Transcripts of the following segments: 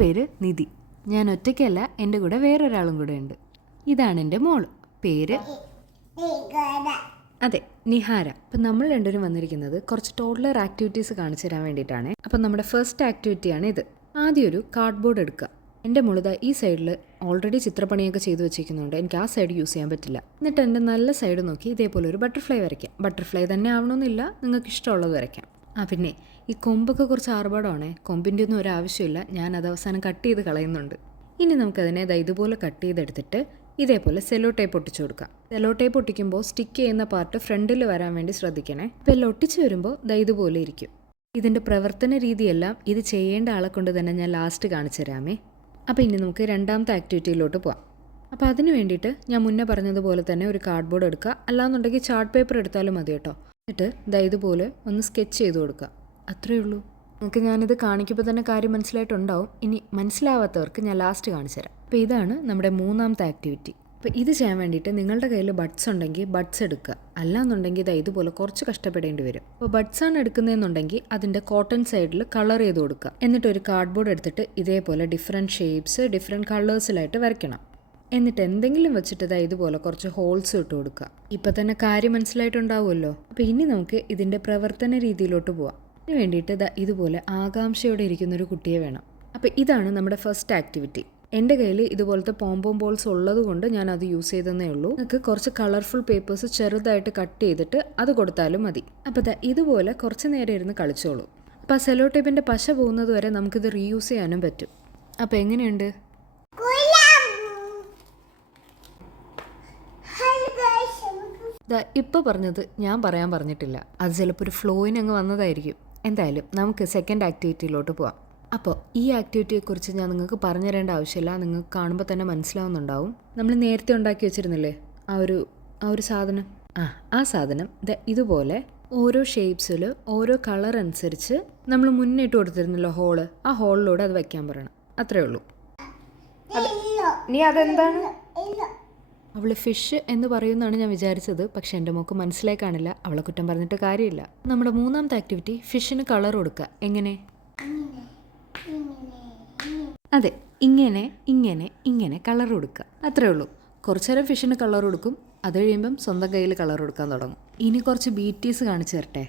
പേര് നിധി. ഞാൻ ഒറ്റയ്ക്കല്ല, എൻ്റെ കൂടെ വേറൊരാളും കൂടെ ഉണ്ട്. ഇതാണ് എൻ്റെ മോള്. പേര് അതെ, നിഹാര. അപ്പം നമ്മൾ രണ്ടുപേരും വന്നിരിക്കുന്നത് കുറച്ച് ടോഡ്ലർ ആക്ടിവിറ്റീസ് കാണിച്ചു തരാൻ വേണ്ടിയിട്ടാണ്. അപ്പം നമ്മുടെ ഫസ്റ്റ് ആക്ടിവിറ്റിയാണ് ഇത്. ആദ്യം ഒരു കാർഡ്ബോർഡ് എടുക്കുക. എൻ്റെ മുളുത ഈ സൈഡിൽ ഓൾറെഡി ചിത്രപ്പണിയൊക്കെ ചെയ്തു വെച്ചിരിക്കുന്നുണ്ട്. എനിക്ക് ആ സൈഡ് യൂസ് ചെയ്യാൻ പറ്റില്ല. എന്നിട്ട് എൻ്റെ നല്ല സൈഡ് നോക്കി ഇതേപോലെ ഒരു ബട്ടർഫ്ലൈ വരയ്ക്കാം. ബട്ടർഫ്ലൈ തന്നെ ആവണമെന്നില്ല, നിങ്ങൾക്ക് ഇഷ്ടമുള്ളത് വരയ്ക്കാം. പിന്നെ ഈ കൊമ്പൊക്കെ കുറച്ച് ആർഭാടമാണേ. കൊമ്പിൻ്റെ ഒന്നും ഒരാവശ്യമില്ല, ഞാനത് അവസാനം കട്ട് ചെയ്ത് കളയുന്നുണ്ട്. ഇനി നമുക്കതിനെ ഇതുപോലെ കട്ട് ചെയ്തെടുത്തിട്ട് ഇതേപോലെ സെല്ലോ ടേപ്പ് ഒട്ടിച്ചു കൊടുക്കാം. സെല്ലോ ടേപ്പ് ഒട്ടിക്കുമ്പോൾ സ്റ്റിക്ക് ചെയ്യുന്ന പാർട്ട് ഫ്രണ്ടിൽ വരാൻ വേണ്ടി ശ്രദ്ധിക്കണേ. അപ്പോൾ എല്ലാം ഒട്ടിച്ച് വരുമ്പോൾ ഇതുപോലെ ഇരിക്കും. ഇതിൻ്റെ പ്രവർത്തന രീതിയെല്ലാം ഇത് ചെയ്യേണ്ട ആളെ കൊണ്ട് തന്നെ ഞാൻ ലാസ്റ്റ് കാണിച്ചു തരാമേ. അപ്പോൾ ഇനി നമുക്ക് രണ്ടാമത്തെ ആക്ടിവിറ്റിയിലോട്ട് പോകാം. അപ്പോൾ അതിന് വേണ്ടിയിട്ട് ഞാൻ മുന്നേ പറഞ്ഞതുപോലെ തന്നെ ഒരു കാർഡ്ബോർഡ് എടുക്കുക, അല്ലാന്നുണ്ടെങ്കിൽ ചാർട്ട് പേപ്പർ എടുത്താലും മതി കേട്ടോ. എന്നിട്ട് ഇതുപോലെ ഒന്ന് സ്കെച്ച് ചെയ്ത് കൊടുക്കുക. അത്രയേ ഉള്ളൂ. നിങ്ങൾക്ക് ഞാനിത് കാണിക്കുമ്പോൾ തന്നെ കാര്യം മനസ്സിലായിട്ടുണ്ടാവും. ഇനി മനസ്സിലാവാത്തവർക്ക് ഞാൻ ലാസ്റ്റ് കാണിച്ചു തരാം. അപ്പോൾ ഇതാണ് നമ്മുടെ മൂന്നാമത്തെ ആക്ടിവിറ്റി. അപ്പോൾ ഇത് ചെയ്യാൻ വേണ്ടിയിട്ട് നിങ്ങളുടെ കയ്യിൽ ബഡ്സ് ഉണ്ടെങ്കിൽ ബഡ്സ് എടുക്കുക, അല്ലാന്നുണ്ടെങ്കിൽ ഇതുപോലെ കുറച്ച് കഷ്ടപ്പെടേണ്ടി വരും. അപ്പോൾ ബഡ്സാണ് എടുക്കുന്നതെന്നുണ്ടെങ്കിൽ അതിൻ്റെ കോട്ടൺ സൈഡിൽ കളർ ചെയ്ത് കൊടുക്കുക. എന്നിട്ട് ഒരു കാർഡ്ബോർഡ് എടുത്തിട്ട് ഇതേപോലെ ഡിഫറെൻറ്റ് ഷേപ്സ് ഡിഫറെൻറ്റ് കളേഴ്സിലായിട്ട് വരയ്ക്കണം. എന്നിട്ട് എന്തെങ്കിലും വെച്ചിട്ട് ഇതുപോലെ കുറച്ച് ഹോൾസ് ഇട്ട് കൊടുക്കുക. ഇപ്പം തന്നെ കാര്യം മനസ്സിലായിട്ടുണ്ടാവുമല്ലോ. അപ്പോൾ ഇനി നമുക്ക് ഇതിൻ്റെ പ്രവർത്തന രീതിയിലോട്ട് പോവാം. അതിന് വേണ്ടിയിട്ട് ഇതുപോലെ ആകാംക്ഷയോടെ ഇരിക്കുന്നൊരു കുട്ടിയെ വേണം. അപ്പോൾ ഇതാണ് നമ്മുടെ ഫസ്റ്റ് ആക്ടിവിറ്റി. എൻ്റെ കയ്യിൽ ഇതുപോലത്തെ പോംപോം ബോൾസ് ഉള്ളത് കൊണ്ട് ഞാൻ അത് യൂസ് ചെയ്തതേ ഉള്ളൂ. നിങ്ങൾക്ക് കുറച്ച് കളർഫുൾ പേപ്പേഴ്സ് ചെറുതായിട്ട് കട്ട് ചെയ്തിട്ട് അത് കൊടുത്താലും മതി. അപ്പോൾ ഇതുപോലെ കുറച്ച് നേരം ഇരുന്ന് കളിച്ചോളൂ. അപ്പോൾ ആ സെല്ലോ ടേപ്പിൻ്റെ പശ പോകുന്നത് വരെ നമുക്കിത് റീയൂസ് ചെയ്യാനും പറ്റും. അപ്പോൾ എങ്ങനെയുണ്ട്? ഇപ്പോൾ പറഞ്ഞത് ഞാൻ പറയാൻ പറഞ്ഞിട്ടില്ല, അത് ചിലപ്പോൾ ഒരു ഫ്ലോയിന് അങ്ങ് വന്നതായിരിക്കും. എന്തായാലും നമുക്ക് സെക്കൻഡ് ആക്ടിവിറ്റിയിലോട്ട് പോവാം. അപ്പോൾ ഈ ആക്ടിവിറ്റിയെക്കുറിച്ച് ഞാൻ നിങ്ങൾക്ക് പറഞ്ഞു തരേണ്ട ആവശ്യമില്ല, നിങ്ങൾക്ക് കാണുമ്പോൾ തന്നെ മനസ്സിലാവുന്നുണ്ടാവും. നമ്മൾ നേരത്തെ ഉണ്ടാക്കി വെച്ചിരുന്നില്ലേ ആ ഒരു സാധനം, ആ സാധനം ഇതുപോലെ ഓരോ ഷേപ്സിൽ ഓരോ കളർ അനുസരിച്ച് നമ്മൾ മുന്നിട്ട് കൊടുത്തിരുന്നല്ലോ ഹോള്, ആ ഹോളിലൂടെ അത് വയ്ക്കാൻ പറയണം. അത്രേ ഉള്ളൂ. നീ അതെന്താണ്? അവൾ ഫിഷ് എന്ന് പറയുമെന്നാണ് ഞാൻ വിചാരിച്ചത്. പക്ഷെ എൻ്റെ മോക്ക് മനസ്സിലായി കാണില്ല, അവളെ കുറ്റം പറഞ്ഞിട്ട് കാര്യമില്ല. നമ്മുടെ മൂന്നാമത്തെ ആക്ടിവിറ്റി ഫിഷിന് കളർ കൊടുക്കുക. എങ്ങനെ? അതെ, ഇങ്ങനെ ഇങ്ങനെ ഇങ്ങനെ കളർ കൊടുക്കുക. അത്രേ ഉള്ളൂ. കുറച്ചു നേരം ഫിഷിന് കളർ കൊടുക്കും, അത് കഴിയുമ്പം സ്വന്തം കയ്യിൽ കളർ കൊടുക്കാൻ തുടങ്ങും. ഇനി കുറച്ച് ബീറ്റീസ് കാണിച്ചു തരട്ടെ.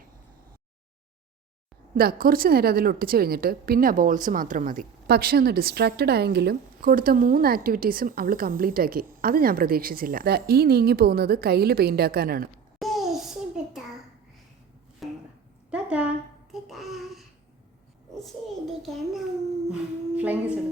കുറച്ച് നേരം അതിൽ ഒട്ടിച്ചു കഴിഞ്ഞിട്ട് പിന്നെ ബോൾസ് മാത്രം മതി. പക്ഷെ ഒന്ന് ഡിസ്ട്രാക്റ്റഡ് ആയെങ്കിലും കൊടുത്ത 3 ആക്ടിവിറ്റീസും അവൾ കംപ്ലീറ്റ് ആക്കി. അത് ഞാൻ പ്രതീക്ഷിച്ചില്ല. ഈ നീങ്ങി പോകുന്നത് കയ്യിൽ പെയിന്റ് ആക്കാനാണ്. Flying kiss.